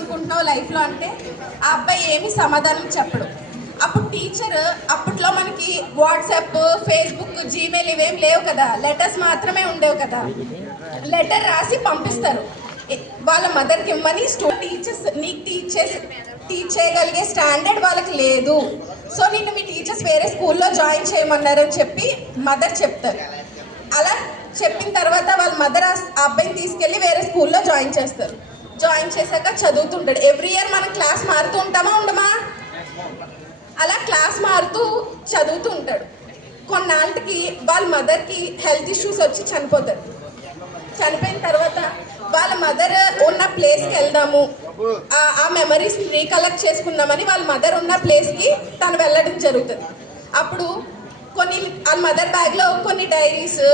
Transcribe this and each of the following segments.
అనుకుంటున్నావు లైఫ్లో అంటే ఆ అబ్బాయి ఏమి సమాధానం చెప్పడు. అప్పుడు టీచర్, అప్పట్లో మనకి వాట్సాప్, ఫేస్బుక్, జీమెయిల్ ఇవేం లేవు కదా, లెటర్స్ మాత్రమే ఉండేవి కదా. లెటర్ రాసి పంపిస్తారు వాళ్ళ మదర్కి ఇవ్వమని. టీచర్స్ నీకు టీచ్ చేయగలిగే స్టాండర్డ్ వాళ్ళకి లేదు, సో నిన్ను మీ టీచర్స్ వేరే స్కూల్లో జాయిన్ చేయమన్నారని చెప్పి మదర్ చెప్తారు. అలా చెప్పిన తర్వాత వాళ్ళ మదర్ ఆ అబ్బాయిని తీసుకెళ్ళి వేరే స్కూల్లో జాయిన్ చేస్తారు. జాయిన్ చేశాక చదువుతుంటాడు. ఎవ్రీ ఇయర్ మనం క్లాస్ మారుతూ ఉంటామా ఉండమా? అలా క్లాస్ మారుతూ చదువుతూ ఉంటాడు. కొన్నాళ్ళకి వాళ్ళ మదర్కి హెల్త్ ఇష్యూస్ వచ్చి చనిపోతారు. చనిపోయిన తర్వాత వాళ్ళ మదర్ ఉన్న ప్లేస్కి వెళ్దాము, ఆ మెమరీస్ని రీకలెక్ట్ చేసుకుందామని వాళ్ళ మదర్ ఉన్న ప్లేస్కి తను వెళ్ళడం జరుగుతుంది. అప్పుడు వాళ్ళ మదర్ బ్యాగ్లో కొన్ని డైరీస్,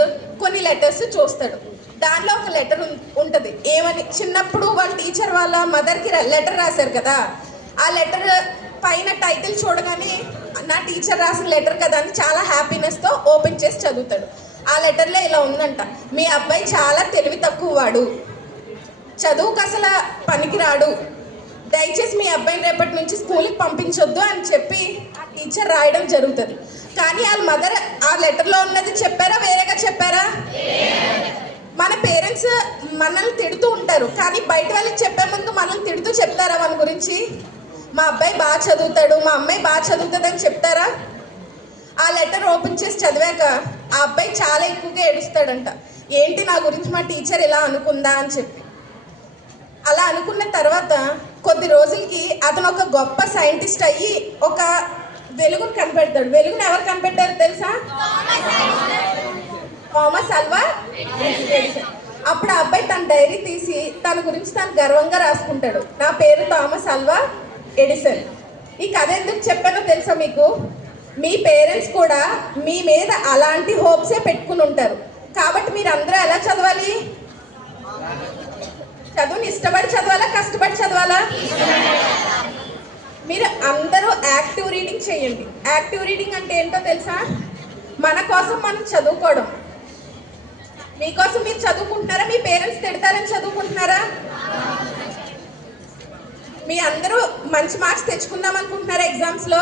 కొన్ని లెటర్స్ చూస్తాడు. దానిలో ఒక లెటర్ ఉంటుంది. ఏమని, చిన్నప్పుడు వాళ్ళ టీచర్ వాళ్ళ మదర్కి లెటర్ రాశారు కదా, ఆ లెటర్ పైన టైటిల్ చూడగానే నా టీచర్ రాసిన లెటర్ కదా అని చాలా హ్యాపీనెస్తో ఓపెన్ చేసి చదువుతాడు. ఆ లెటర్లో ఇలా ఉందంట: మీ అబ్బాయి చాలా తెలివి తక్కువ వాడు, చదువుకు అసలు పనికిరాడు, దయచేసి మీ అబ్బాయిని రేపటి నుంచి స్కూల్కి పంపించొద్దు అని చెప్పి ఆ టీచర్ రాయడం జరుగుతుంది. కానీ వాళ్ళ మదర్ ఆ లెటర్లో ఉన్నది చెప్పారా, వేరేగా చెప్పారా? మన పేరెంట్స్ మనల్ని తిడుతూ ఉంటారు, కానీ బయట వాళ్ళకి చెప్పే ముందు మనల్ని తిడుతూ చెప్తారా మన గురించి? మా అబ్బాయి బాగా చదువుతాడు, మా అమ్మాయి బాగా చదువుతుంది అని చెప్తారా? ఆ లెటర్ ఓపెన్ చేసి చదివాక ఆ అబ్బాయి చాలా ఎక్కువగా ఏడుస్తాడంట. ఏంటి నా గురించి మా టీచర్ ఇలా అనుకుందా అని చెప్పి. అలా అనుకున్న తర్వాత కొద్ది రోజులకి అతను ఒక గొప్ప సైంటిస్ట్ అయ్యి ఒక వెలుగును కనిపెడతాడు. వెలుగును ఎవరు కనిపెట్టారు తెలుసా? Thomas Alva Edison. అప్పుడు ఆ అబ్బాయి తన డైరీ తీసి తన గురించి తను గర్వంగా రాసుకుంటాడు, నా పేరు థామస్ ఆల్వా ఎడిసన్. ఈ కథ ఎందుకు చెప్పానో తెలుసా మీకు? మీ పేరెంట్స్ కూడా మీ మీద అలాంటి హోప్సే పెట్టుకుని ఉంటారు. కాబట్టి మీరు అందరూ ఎలా చదవాలి? చదువుని ఇష్టపడి చదవాలా, కష్టపడి చదవాలా? మీరు అందరూ యాక్టివ్ రీడింగ్ చేయండి. యాక్టివ్ రీడింగ్ అంటే ఏంటో తెలుసా? మన కోసం మనం చదువుకోవడం. మీకోసం మీరు చదువుకుంటున్నారా, మీ పేరెంట్స్ తిడతారని చదువుకుంటున్నారా? మీ అందరూ మంచి మార్క్స్ తెచ్చుకుందాం అనుకుంటున్నారా ఎగ్జామ్స్లో?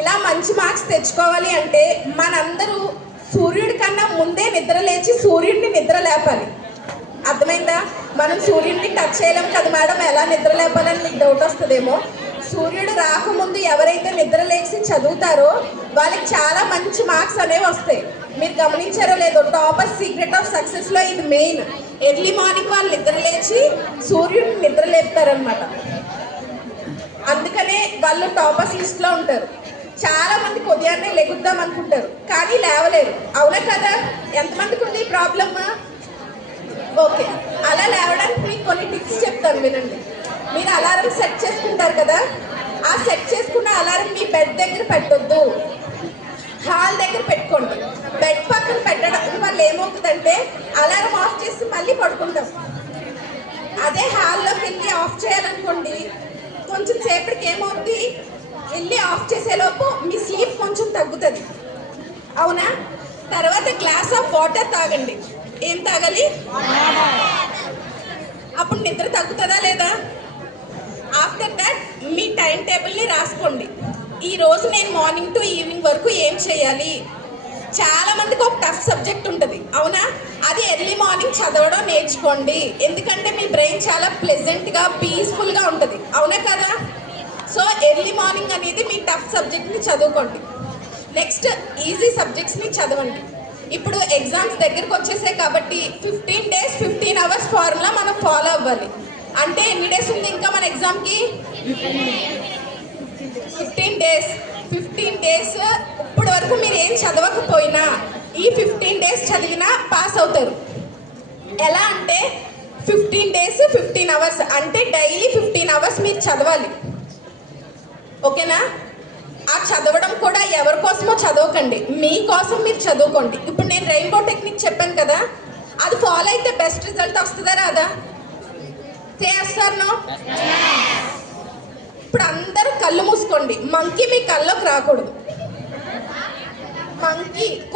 ఇలా మంచి మార్క్స్ తెచ్చుకోవాలి అంటే మనందరూ సూర్యుడి కన్నా ముందే నిద్ర లేచి సూర్యుడిని నిద్ర లేపాలి. అర్థమైందా? మనం సూర్యుడిని టచ్ చేయలేం కదా మేడం, ఎలా నిద్ర లేపాలని మీకు డౌట్ వస్తుందేమో. సూర్యుడు రాకముందు ఎవరైతే నిద్ర లేచి చదువుతారో వాళ్ళకి చాలా మంచి మార్క్స్ అనేవి వస్తాయి. మీరు గమనించారో లేదో, టాపర్స్ సీక్రెట్ ఆఫ్ సక్సెస్లో ఇది మెయిన్. ఎర్లీ మార్నింగ్ వాళ్ళు నిద్ర లేచి సూర్యుడిని నిద్ర లేపుతారనమాట. అందుకనే వాళ్ళు టాపర్స్ లిస్ట్లో ఉంటారు. చాలా మంది ఉదయాన్నే లెగుద్దాం అనుకుంటారు కానీ లేవలేరు, అవునా కదా? ఎంతమందికి ఉంది ఈ ప్రాబ్లమ్? ఓకే, అలా లేవడానికి మీకు కొన్ని టిప్స్ చెప్తాను, వినండి. మీరు అలారం సెట్ చేసుకుంటారు కదా, ఆ సెట్ చేసుకున్న అలారం మీ బెడ్ దగ్గర పెట్టొద్దు, హాల్ దగ్గర పెట్టుకోండి. బెడ్ పక్కన పెట్టడం వల్ల ఏమవుతుందంటే అలారం ఆఫ్ చేసి మళ్ళీ పడుకుంటాం. అదే హాల్లోకి వెళ్ళి ఆఫ్ చేయాలనుకోండి, కొంచెం సేపటికి ఏమవుతుంది, వెళ్ళి ఆఫ్ చేసేలోపు మీ స్లీప్ కొంచెం తగ్గుతుంది, అవునా? తర్వాత గ్లాస్ ఆఫ్ వాటర్ తాగండి. ఏం తాగాలి? అప్పుడు నిద్ర తగ్గుతుందా లేదా? ఆఫ్టర్ దాట్ మీ టైం టేబుల్ని రాసుకోండి. ఈరోజు నేను మార్నింగ్ టు ఈవినింగ్ వరకు ఏం చేయాలి? చాలా మందికి ఒక టఫ్ సబ్జెక్ట్ ఉంటుంది, అవునా? అది ఎర్లీ మార్నింగ్ చదవడం నేర్చుకోండి, ఎందుకంటే మీ బ్రెయిన్ చాలా ప్లెజెంట్గా, పీస్ఫుల్గా ఉంటుంది, అవునా కదా? సో ఎర్లీ మార్నింగ్ అనేది మీ టఫ్ సబ్జెక్ట్ని చదువుకోండి. నెక్స్ట్ ఈజీ సబ్జెక్ట్స్ని చదవండి. ఇప్పుడు ఎగ్జామ్స్ దగ్గరకు వచ్చేసాయి కాబట్టి 15 days 15 hours ఫార్ములా మనం ఫాలో అవ్వాలి. అంటే ఎన్ని డేస్ ఉంది ఇంకా మన ఎగ్జామ్కి? 15 days. 15 days ఇప్పటి వరకు మీరు ఏం చదవకపోయినా ఈ 15 days చదివినా పాస్ అవుతారు. ఎలా అంటే 15 days 15 hours అంటే డైలీ 15 hours మీరు చదవాలి, ఓకేనా? ఆ చదవడం కూడా ఎవరి కోసమో చదవకండి, మీకోసం మీరు చదువుకోండి. ఇప్పుడు నేను రెయిన్బో టెక్నిక్ చెప్పాను కదా, అది ఫాలో అయితే బెస్ట్ రిజల్ట్ వస్తుందా రాదా? చేస్తాను. ఇప్పుడు అందరూ కళ్ళు మూసుకోండి. మంకీ మీ కళ్ళలోకి రాకూడదు,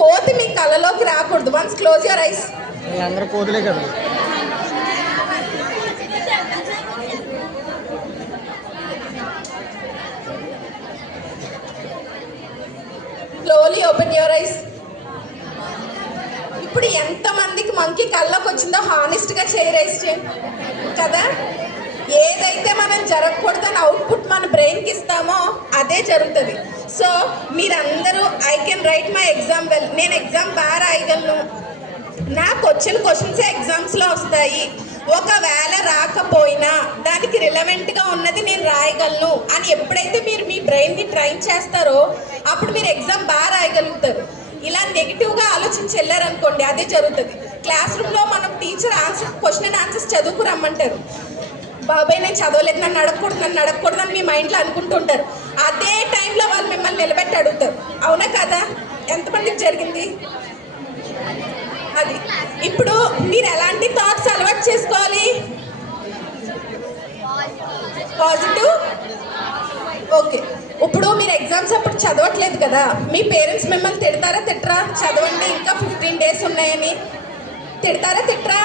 కోతి మీ కళ్ళలోకి రాకూడదు. Once close your eyes. Open your eyes. ఇప్పుడు ఎంతమందికి మంకీ కళ్ళకు వచ్చిందో హానెస్ట్గా రైస్ చేయండి కదా. ఏదైతే మనం జరగకూడదని అవుట్పుట్ మన బ్రెయిన్కి ఇస్తామో అదే జరుగుతుంది. సో మీరందరూ I can write my exam well, నేను ఎగ్జామ్ బాగా రాయగలను, నాకు వచ్చిన క్వశ్చన్స్ ఎగ్జామ్స్లో వస్తాయి, ఒకవేళ రాకపోయినా దానికి రిలవెంట్గా ఉన్నది నేను రాయగలను అని ఎప్పుడైతే మీరు మీ బ్రెయిన్ని ట్రైన్ చేస్తారో అప్పుడు మీరు ఎగ్జామ్ బాగా రాయగలుగుతారు. ఇలా నెగిటివ్గా ఆలోచించి వెళ్ళారనుకోండి అదే జరుగుతుంది. క్లాస్ రూమ్లో మనం టీచర్ క్వశ్చన్ అండ్ ఆన్సర్స్ చదువుకు రమ్మంటారు, బాబాయ్ నేను చదవలేదు, నన్ను అడగకూడదు అని మీ మైండ్లో అనుకుంటుంటారు. అదే టైంలో వాళ్ళు మిమ్మల్ని నిలబెట్టి అడుగుతారు. అవునా కదా? ఎంతమందికి జరిగింది అది? ఇప్పుడు మీరు ఎలాంటి థాట్స్ అలవాటు చేసుకోవాలి? పాజిటివ్. ఓకే, ఇప్పుడు మీరు ఎగ్జామ్స్ అప్పుడు చదవట్లేదు కదా, మీ పేరెంట్స్ మిమ్మల్ని తిడతారా తిట్టరా? చదవండి ఇంకా 15 days ఉన్నాయని తిడతారా తిట్టరా?